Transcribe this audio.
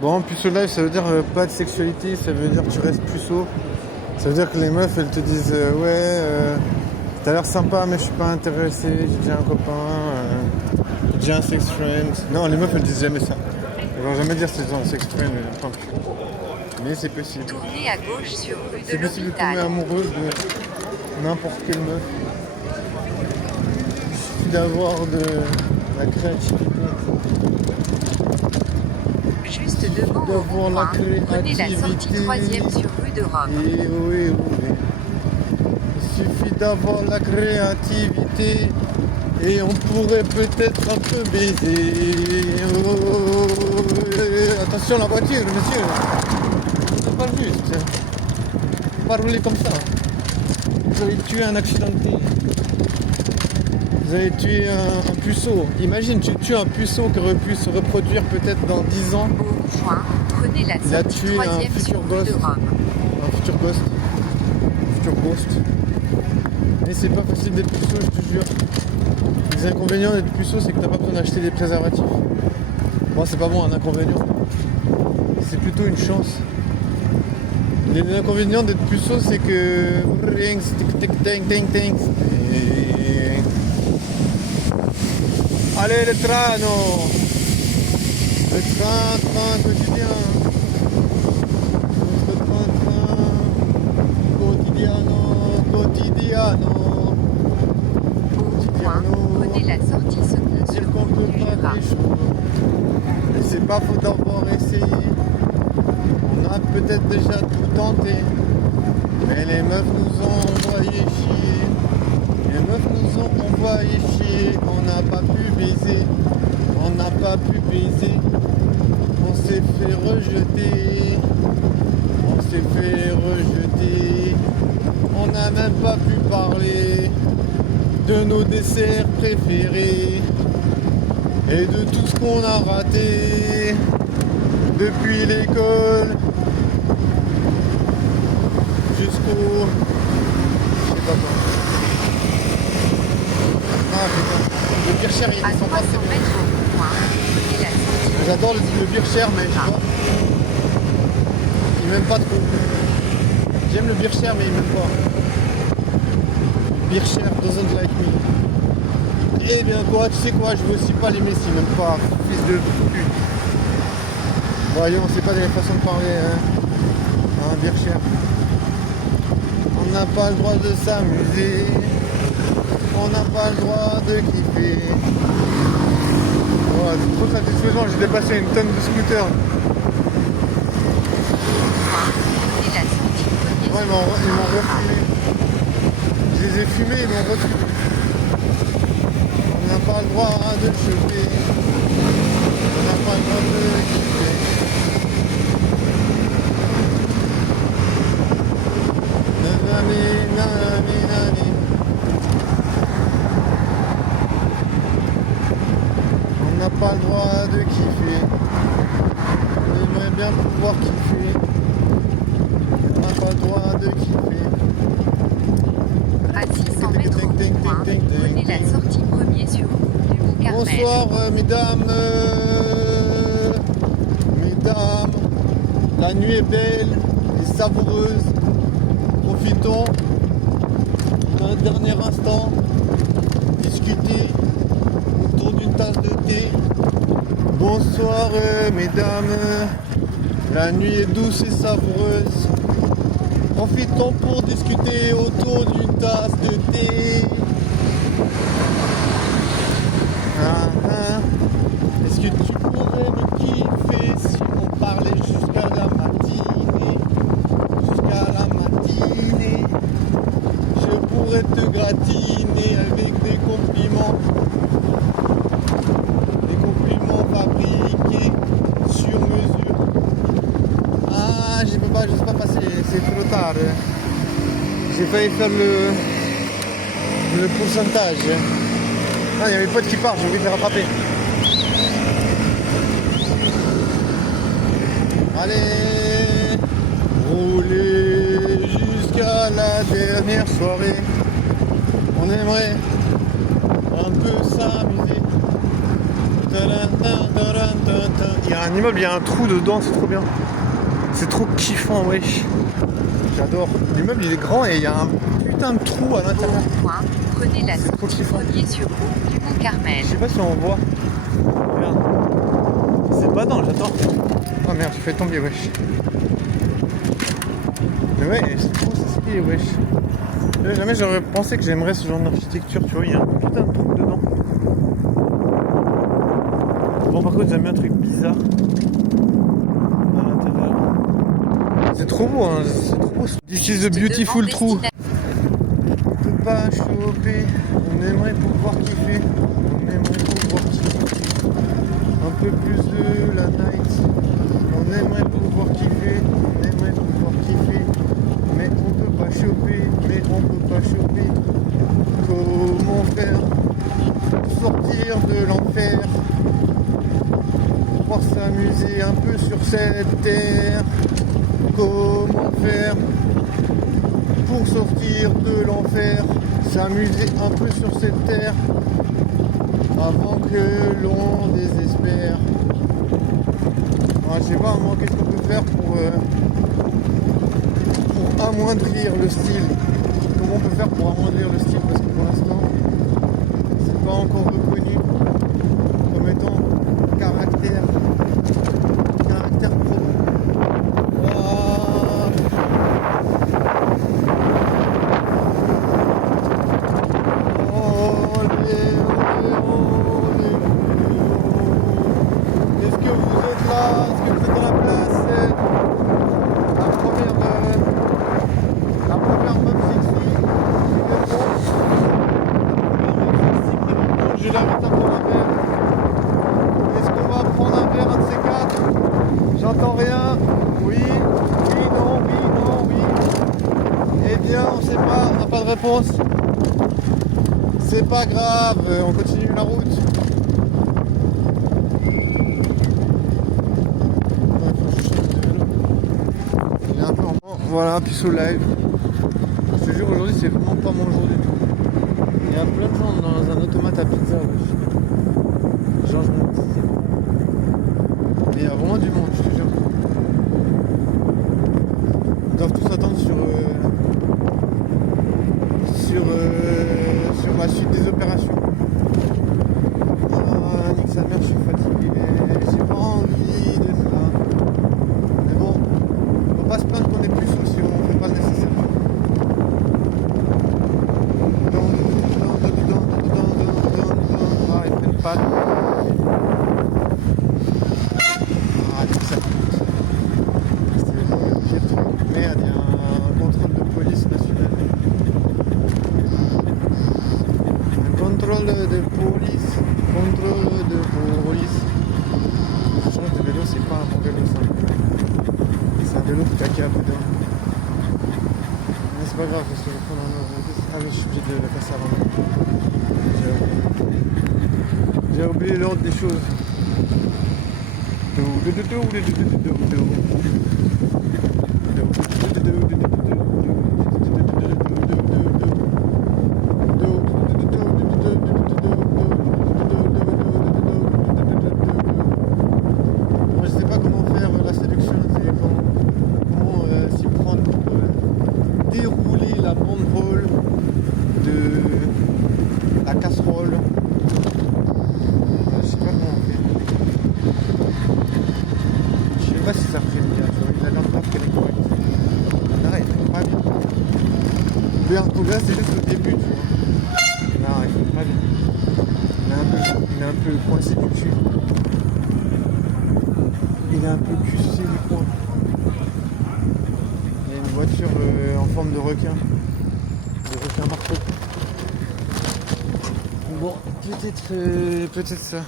Bon, puceau live, ça veut dire pas de sexualité, ça veut dire que tu restes puceau. Ça veut dire que les meufs, elles te disent t'as l'air sympa, mais je suis pas intéressé, j'ai déjà un copain, j'ai déjà un sex friend. Non, les meufs, elles disent jamais ça. Elles vont jamais dire c'est un sex friend, tant que... Mais c'est possible. Tournez à gauche sur rue de C'est possible de tomber l'Hôpital. amoureux de n'importe quelle meuf. Il suffit d'avoir de la créativité. Juste devant au D'avoir la rond-point, prenez la sortie créativité. 3e sur rue de Rome. Et oui, oui. Il suffit d'avoir la créativité et on pourrait peut-être un peu baiser. Oh, attention la voiture, monsieur. C'est pas juste. Pas rouler comme ça. Vous avez tué un accidenté. Vous avez tué un puceau. Imagine, tu tues un puceau qui aurait pu se reproduire peut-être dans 10 ans. Au rond-point, prenez la Il a sortie tué un 3e futur sur rue gosse. de Rome. Un futur ghost. Futur ghost. Mais c'est pas facile d'être puceau, je te jure. Les inconvénients d'être puceau, c'est que t'as pas besoin d'acheter des préservatifs. Bon, c'est pas bon un inconvénient. C'est plutôt une chance. Les inconvénients d'être puceau, c'est que... Allez, le trano! Le train quotidien. Notre train quotidiano. Au rond-point, prenez la sortie seconde sur Dire qu'on rue peut du pas Jura. des choses. Et c'est pas faute d'avoir essayé. On a peut-être déjà tout tenté. Mais les meufs nous ont envoyé chier. Les meufs nous ont envoyé chier. On n'a pas pu baiser. On n'a pas pu baiser. On s'est fait rejeter. On s'est fait rejeter. On n'a même pas pu parler de nos desserts préférés et de tout ce qu'on a raté depuis l'école jusqu'au... je sais pas quoi. Ah putain, le Bircher il À est 300 sympa, c'est bien. mètres au rond-point, prenez la sortie. J'adore le Bircher mais je sais pas. Il m'aime pas trop. J'aime le Bircher mais il m'aime pas. Bircher doesn't like me. Eh bien quoi, tu sais quoi, je veux aussi pas l'aimer s'il m'aime pas, fils de pute. Voyons, c'est pas des façons de parler, hein, Bircher. On n'a pas le droit de s'amuser. On n'a pas le droit de kiffer. Ouais, c'est trop satisfaisant, j'ai dépassé une tonne de scooters. Prenez la sortie 1er Ouais, sur ils m'ont rue de Rome. refumé. Je les ai fumés, ils m'ont refumé. On n'a pas le droit de choper. On n'a pas le droit de kiffer. Nanani, nanani, nanani. On n'a pas le droit de kiffer. On aimerait bien pouvoir kiffer. On n'a pas le droit de kiffer. À 600 mètres au rond-point, prenez la sortie 1er sur rue du Mont-Carmel. Bonsoir mesdames, mesdames, la nuit est belle et savoureuse. Profitons d'un dernier instant, discuter autour d'une tasse de thé. Bonsoir mesdames, la nuit est douce et savoureuse. Profitons pour discuter autour d'une tasse de thé. Ah, ah. Est-ce que tu pourrais me kiffer si on parlait jusqu'à la matinée? Jusqu'à la matinée. Je pourrais te gratiner avec des compliments. Des compliments fabriqués sur mesure. Ah, je peux pas, je sais pas passer, c'est trop tard. J'ai failli faire le pourcentage. Ah, il y a mes potes qui partent, j'ai envie de les rattraper. Allez, rouler jusqu'à la dernière soirée. On aimerait un peu s'amuser. Il y a un immeuble, il y a un trou dedans, c'est trop bien. C'est trop kiffant, wesh. J'adore. L'immeuble il est grand et il y a un putain de trou à l'intérieur. Au point, prenez la C'est trop sortie kiffant. premier sur route du Mont Carmel. Je sais pas si on voit. Regarde. C'est pas dans, j'attends. Oh merde, j'ai fait tomber, wesh. Mais ouais, c'est trop stylé, wesh. Jamais j'aurais pensé que j'aimerais ce genre d'architecture, tu vois, il y a un putain de truc dedans. Bon, par contre, j'ai mis un truc bizarre à l'intérieur. C'est trop beau, hein, c'est trop beau. This is a beautiful trou. On peut pas choper, on aimerait pouvoir kiffer, on aimerait pouvoir kiffer. Un peu plus de la night, on aimerait pouvoir kiffer, on aimerait pouvoir kiffer. Mais on peut pas choper, mais on peut pas choper. Comment faire pour sortir de l'enfer? Pouvoir s'amuser un peu sur cette terre. Comment faire pour sortir de l'enfer? S'amuser un peu sur cette terre avant que l'on désespère. Je sais pas, moi, qu'est-ce qu'on peut faire pour amoindrir le style? Comment on peut faire pour amoindrir le style? Parce que pour l'instant, c'est pas encore reconnu comme étant caractère pro. Est-ce que vous êtes là? Est-ce que vous êtes dans la place? La première meuf sexy qui l'invite à prendre un verre. Est-ce qu'on va prendre un verre, un de ces quatre? J'entends rien. Oui, oui, non, oui, non, oui. Eh bien, on sait pas, on n'a pas de réponse. C'est pas grave, on continue la route. Il est un peu en... Voilà, puis au live. Je te jure, aujourd'hui, c'est vraiment pas mon jour du tout. Il y a plein de gens dans un automate à pizza. Genre, je me dis, c'est bon. Mais il y a vraiment du monde, je te jure. Ils doivent tous attendre sur la suite des opérations. Ah, nique sa mère, je suis fatigué. J'ai pas envie de ça. Mais bon, faut pas se plaindre qu'on est plus sous si on fait pas le nécessaire. Ah, ils prennent pas. Ah, nique sa mère. C'est le pire truc. Merde, il y a un contrôle de police nationale. Contrôle de police. Je change de vélo, c'est pas un bon vélo ça. C'est un vélo qui caca à bout d'un. Mais c'est pas grave, parce que je vais prendre un autre. Ah oui, je suis obligé de le passer avant. J'ai oublié l'ordre des choses. Je sais pas comment faire la séduction, comment s'y prendre pour dérouler la banderole de la casserole. Je sais pas comment faire. Je sais pas si ça ferait bien, il a l'air pas qu'elle est correcte. Là, il fait pas bien. Là, c'est juste le début, tu vois. Là, il fait pas bien. Il est un peu coincé du cul. Il est un peu cuissé du coin. Il y a une voiture en forme de requin. De requin marteau. Bon, peut-être ça.